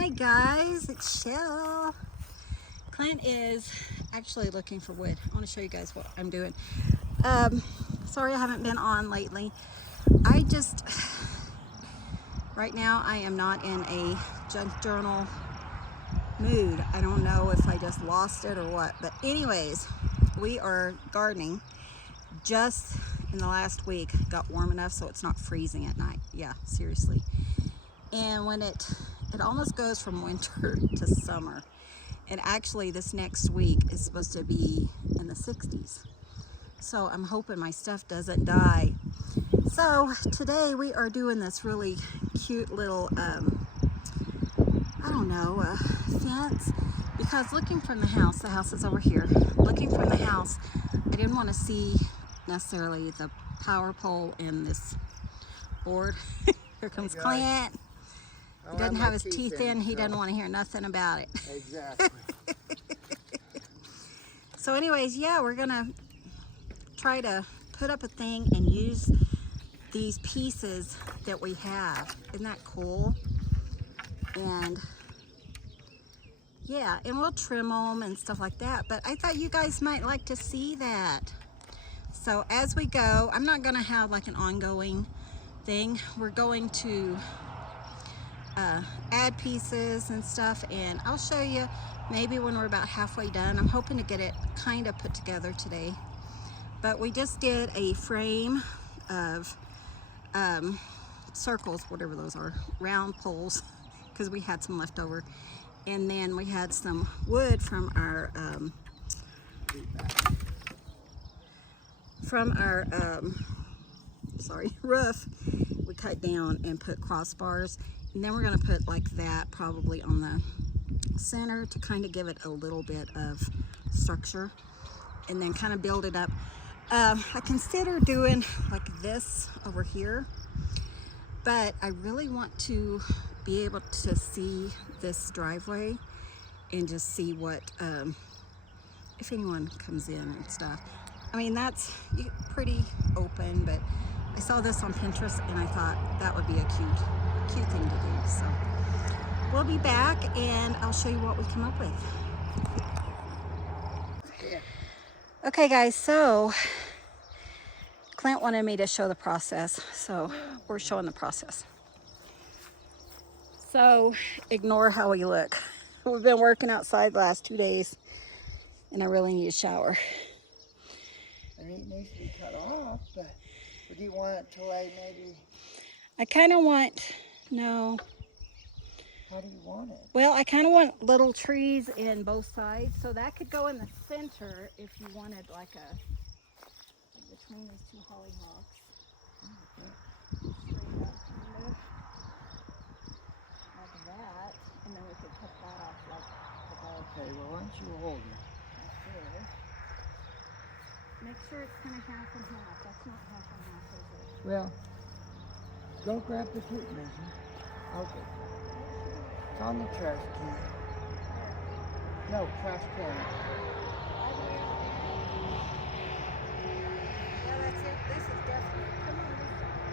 Hi guys, it's Shell. Clint is actually looking for wood. I want to show you guys what I'm doing. Sorry I haven't been on lately. Right now I am not in a junk journal mood. I don't know if I just lost it or what, but anyways, we are gardening. Just in the last week got warm enough so it's not freezing at night. Yeah, seriously. And when it almost goes from winter to summer, and actually this next week is supposed to be in the 60s, so I'm hoping my stuff doesn't die. So today we are doing this really cute little fence, because looking from the house is over here. Looking from the house, I didn't want to see necessarily the power pole in this board. Here comes Clint. He doesn't have his teeth in. He doesn't want to hear nothing about it. Exactly. So anyways, yeah, we're gonna try to put up a thing and use these pieces that we have. Isn't that cool? And yeah, and we'll trim them and stuff like that, but I thought you guys might like to see that. So as we go, I'm not gonna have like an ongoing thing. We're going to add pieces and stuff, and I'll show you maybe when we're about halfway done. I'm hoping to get it kind of put together today. But we just did a frame of circles, whatever those are, round poles, because we had some left over. And then we had some wood from our roof. We cut down and put crossbars, and then we're going to put like that probably on the center to kind of give it a little bit of structure, and then kind of build it up. I consider doing like this over here, but I really want to be able to see this driveway and just see what if anyone comes in and stuff. I mean, that's pretty open, but I saw this on Pinterest and I thought that would be a cute thing to do. So we'll be back and I'll show you what we come up with. Okay guys, so Clint wanted me to show the process, so we're showing the process. So ignore how we look. We've been working outside the last 2 days and I really need a shower. I mean, it needs to be cut off, but do you want it to like maybe? I kind of want, no. How do you want it? Well, I kind of want little trees in both sides, so that could go in the center if you wanted like between these two hollyhocks. Straight up kind of. Like that, and then we could cut that off like above. Okay, well, why don't you hold it? Make sure it's kind of half and half. That's not half and half, is it? Well, go grab the tape measure. I'll get it. It's on the trash can. No, trash can. Yeah, that's it. This is definitely, come on this side.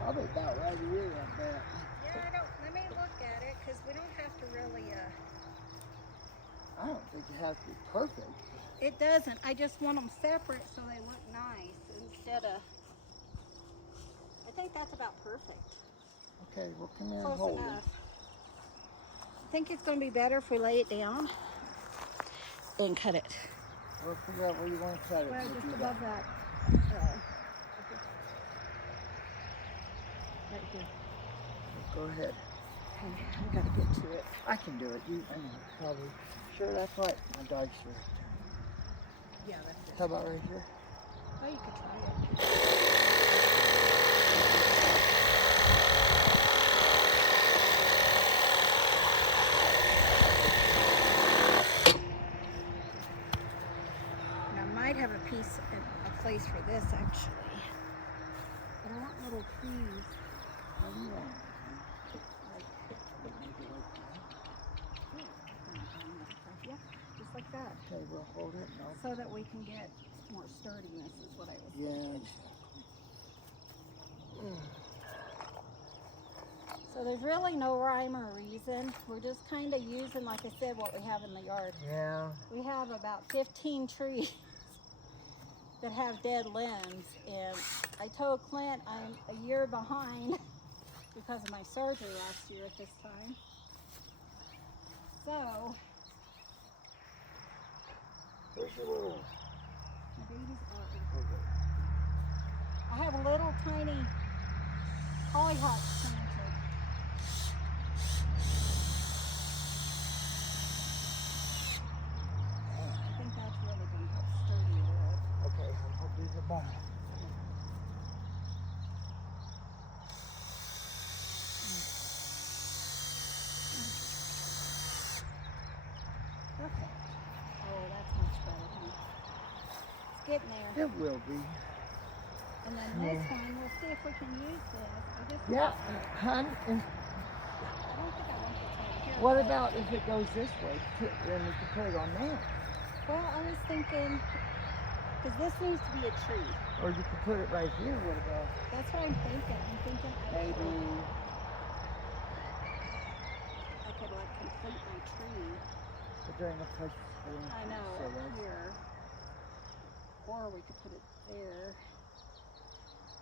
Probably about right here, I bet. Yeah, let me look at it, because we don't have to really, I don't think it has to be perfect. it doesn't. I just want them separate so they look nice instead of, I think that's about perfect. Okay, well, come here and Close hold enough. I think it's going to be better if we lay it down and cut it. We'll figure out where you want to cut it. Well, We'll just do above that. that. Right here. Go ahead. Okay, I got to get to it. I can do it. I know, probably. Sure, that's right. My dog's here. Yeah, that's it. How about right here? Oh, you could try it. Now, I might have a place for this actually. But I want little trees. How do you want? Yeah, just like that. Okay, we'll hold it. No. So that we can get more sturdiness is what I was thinking. Yes. So there's really no rhyme or reason. We're just kind of using, like I said, what we have in the yard. Yeah. We have about 15 trees that have dead limbs, and I told Clint I'm a year behind because of my surgery last year at this time. So, Where's your little? my babies are over. I have a little tiny hollyhocks planted. I think that's really going to help sturdy it up. Okay, I hope these are bad. Perfect. Oh, that's much better, huh? It's getting there. It will be. And then this one, we'll see if we can use this. I just Yeah, hun. And I don't think I want this over here. what about if it goes this way? Then we can put it on there. Well, I was thinking, because this needs to be a tree. Or you could put it right here. What about That's what I'm thinking. I'm thinking maybe? I could like complete my tree. Is there enough place for it? I know, So over that's- here. Or we could put it there.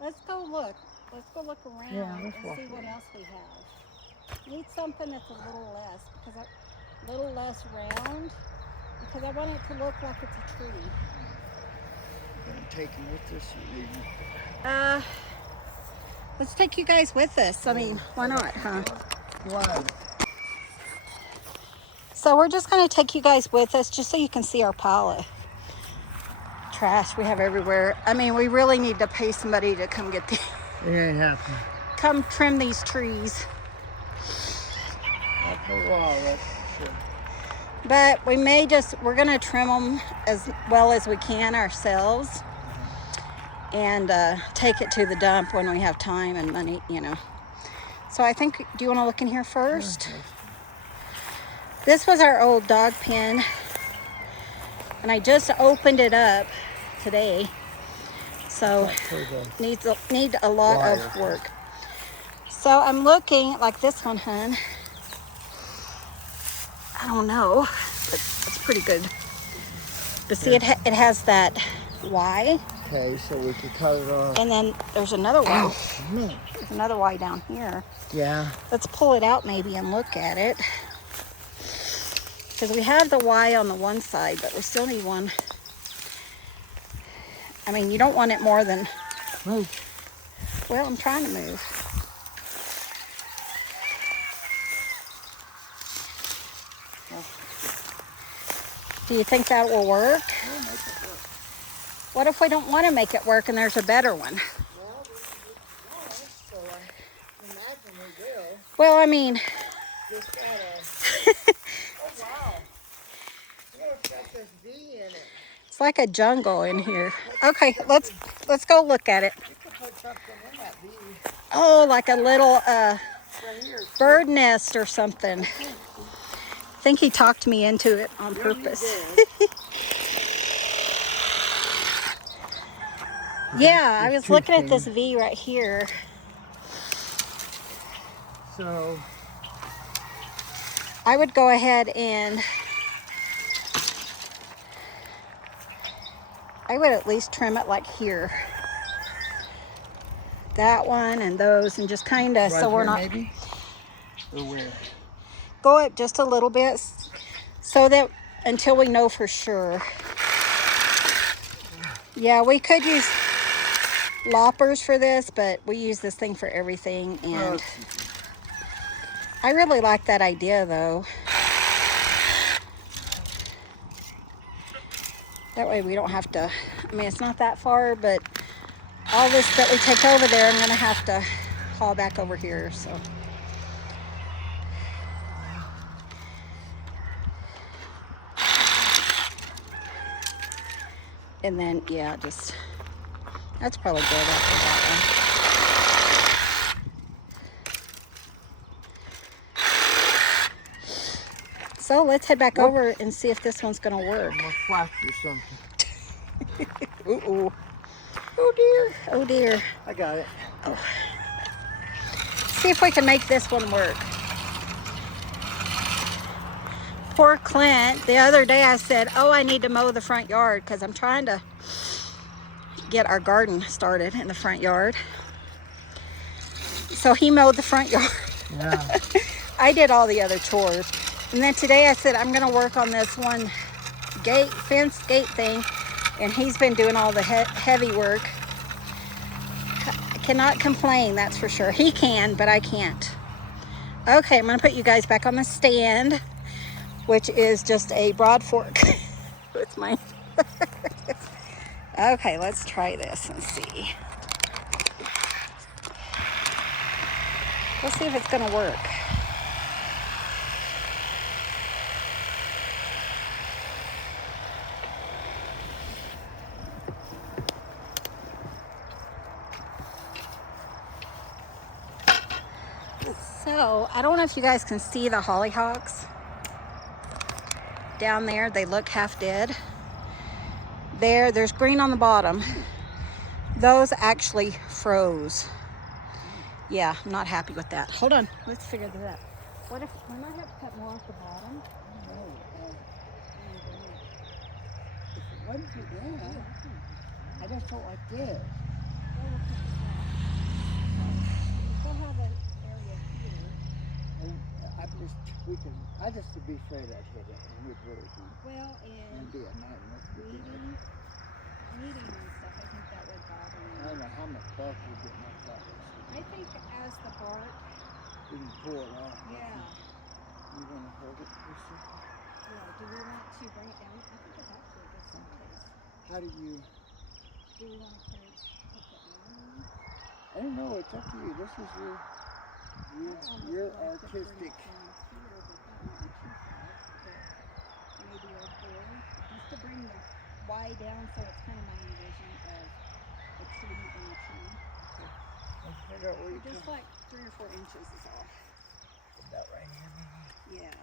Let's go look. Let's go look around let's and walk see what around. else we have. Need something that's a little less, because a little less round, because I want it to look like it's a tree. You're gonna take him with this or leave him? Let's take you guys with us. I mean, why not, huh? Why? So we're just going to take you guys with us just so you can see our pile of trash we have everywhere. I mean, we really need to pay somebody to come get the It ain't happening. come trim these trees. Not for a while, that's for sure. But we may we're going to trim them as well as we can ourselves and take it to the dump when we have time and money, you know. So I think, do you want to look in here first? Sure. This was our old dog pen, and I just opened it up today, so need a lot of work. So I'm looking like this one, hun. I don't know, but it's pretty good. But see, it has that Y, Okay, so we could cut it off. and then there's another Y. Man. There's another Y down here. Yeah. Let's pull it out maybe and look at it. Because we have the Y on the one side, but we still need one. I mean, you don't want it more than... Move. Well, I'm trying to move. Do you think that will work? We'll make it work. What if we don't want to make it work and there's a better one? Well, we won't, so I imagine we will. Well, I mean... Just gotta... Oh, wow. We're gonna set this V in it. It's like a jungle in here. Okay, let's go look at it. You could put something in that V Oh, like a little right here. bird nest or something. I think he talked me into it on purpose. Yeah, I was looking at this V right here. So, I would go ahead and I would at least trim it like here. That one and those, and just kind of, right so we're here not... maybe? Or where? Go up just a little bit so that until we know for sure. Yeah, we could use loppers for this, but we use this thing for everything, and I really like that idea though. That way we don't have to, I mean, it's not that far, but all this that we take over there, I'm gonna have to haul back over here, so. And then, yeah, just, that's probably good after that one. So let's head back over and see if this one's gonna work. I'm gonna flash or something. Ooh. Oh dear. Oh dear. I got it. Oh. see if we can make this one work. Poor Clint. The other day I said, oh, I need to mow the front yard because I'm trying to get our garden started in the front yard. So he mowed the front yard. Yeah. I did all the other chores. And then today I said, I'm going to work on this one fence gate thing. And he's been doing all the heavy work. I cannot complain, that's for sure. He can, but I can't. Okay, I'm going to put you guys back on the stand, which is just a broad fork. It's mine. Okay, let's try this and see. Let's see if it's going to work. So, I don't know if you guys can see the hollyhocks down there. They look half dead. There's green on the bottom. Those actually froze. Yeah, I'm not happy with that. Hold on, let's figure this out. What if we might have to cut more off the bottom? What is it there? I just don't like this. We'll have an area here. I just would be afraid I'd hit it and we'd really be. Well, and Be a nightmare. weeding and stuff, I think that would bother me. I don't know how much bark we get knocked out. I think as the bark, We can pull it off. yeah. You want to hold it for a second? Yeah, do we want to bring it down? I think it's actually a good someplace. How do you? Do we want to put it down? I don't know. It's up to you. This is your artistic. Maybe right there, just to bring the Y down, so it's kind of my envision of a tree and a tree. Let's figure out where you Just like 3 or 4 inches is all. About right here, maybe. Yeah.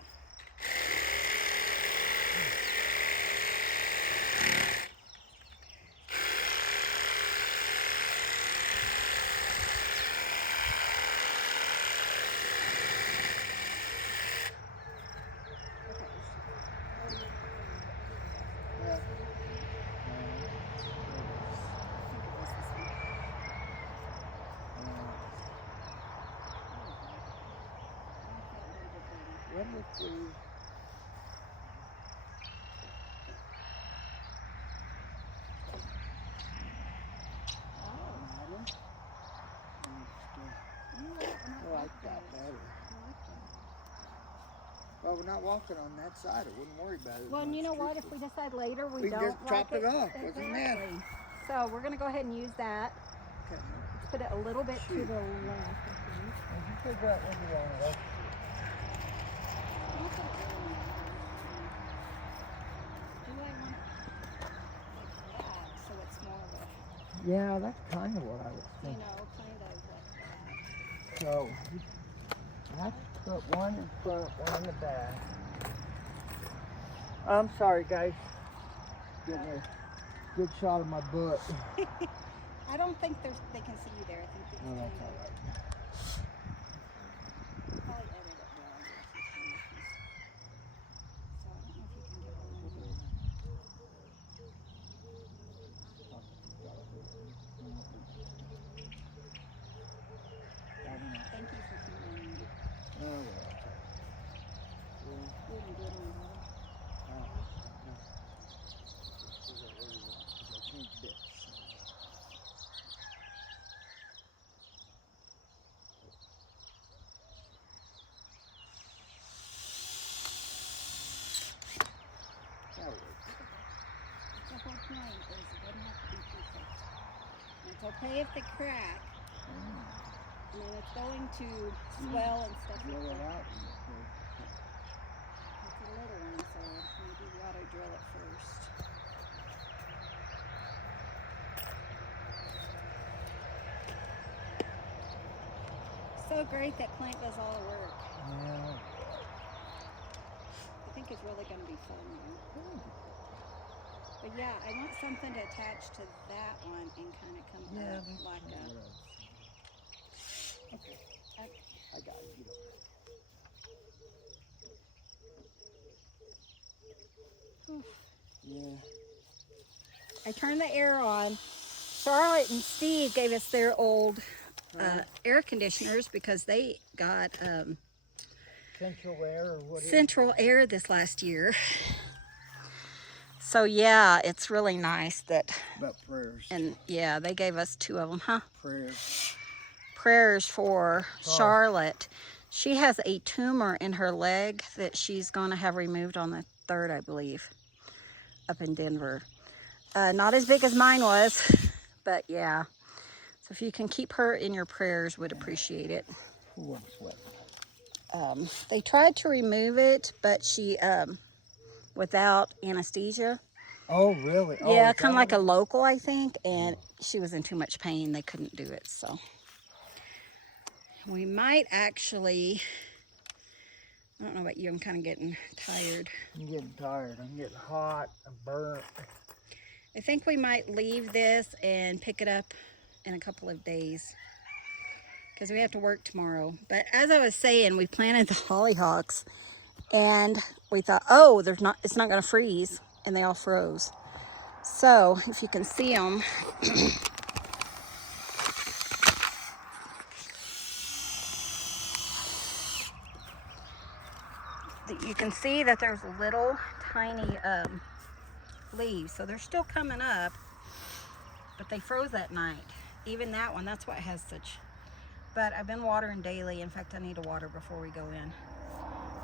What if we? I like that better. Well, we're not walking on that side. I wouldn't worry about it. Well, and you know what? If we decide later we can don't just chop like it off. exactly. Doesn't matter. So we're gonna go ahead and use that. Okay. Let's put it a little bit to the left. Well, you figure out where you want it. Do I want it like that, so it's more of a, Yeah, that's kind of what I was you thinking. know, kind of like that. So, I have to put one in front, one in the back. I'm sorry, guys. Getting a good shot of my butt. I don't think they can see you there. I think it's No, that's kind all of, right. probably edit it down. So I don't know if you can get one in there. Thank you for hearing me. Oh, well. You didn't do it on the The whole point is it doesn't have to be perfect. And it's okay if they crack. I mean, it's going to swell and stuff like that. It's a little one, so maybe we ought to drill it first. So great that Clint does all the work. Yeah. I think it's really going to be fun though. But yeah, I want something to attach to that one and kind of come up like a... Okay. Yeah. I turned the air on. Charlotte and Steve gave us their old air conditioners because they got Central air or what? central air this last year. So yeah, it's really nice that. About prayers. And yeah, they gave us 2 of them, huh? Prayers. Prayers for Charlotte. She has a tumor in her leg that she's going to have removed on the 3rd, I believe, up in Denver. Not as big as mine was, but yeah. So if you can keep her in your prayers, would appreciate it. Ooh, I'm sweating. They tried to remove it, but she, without anesthesia. Oh, really? Yeah, kind of like a local, I think, and she was in too much pain. They couldn't do it, so. We might actually, I don't know about you, I'm kind of getting tired. I'm getting tired. I'm getting hot. I'm burnt. I think we might leave this and pick it up in a couple of days because we have to work tomorrow. But as I was saying, we planted the hollyhocks and we thought, oh, it's not going to freeze, and they all froze. So if you can see them, you can see that there's little tiny leaves, so they're still coming up, but they froze that night. Even that one, that's what has such. But I've been watering daily. In fact, I need to water before we go in.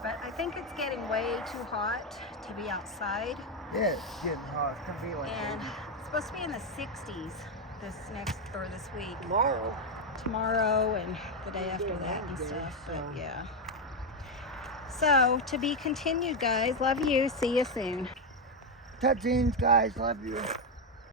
But I think it's getting way too hot to be outside. Yeah, it's getting hot. It's gonna be like And it's supposed to be in the 60s this week. Tomorrow and the day after that and stuff. But yeah. So to be continued, guys. Love you. See you soon. Touchings, guys. Love you.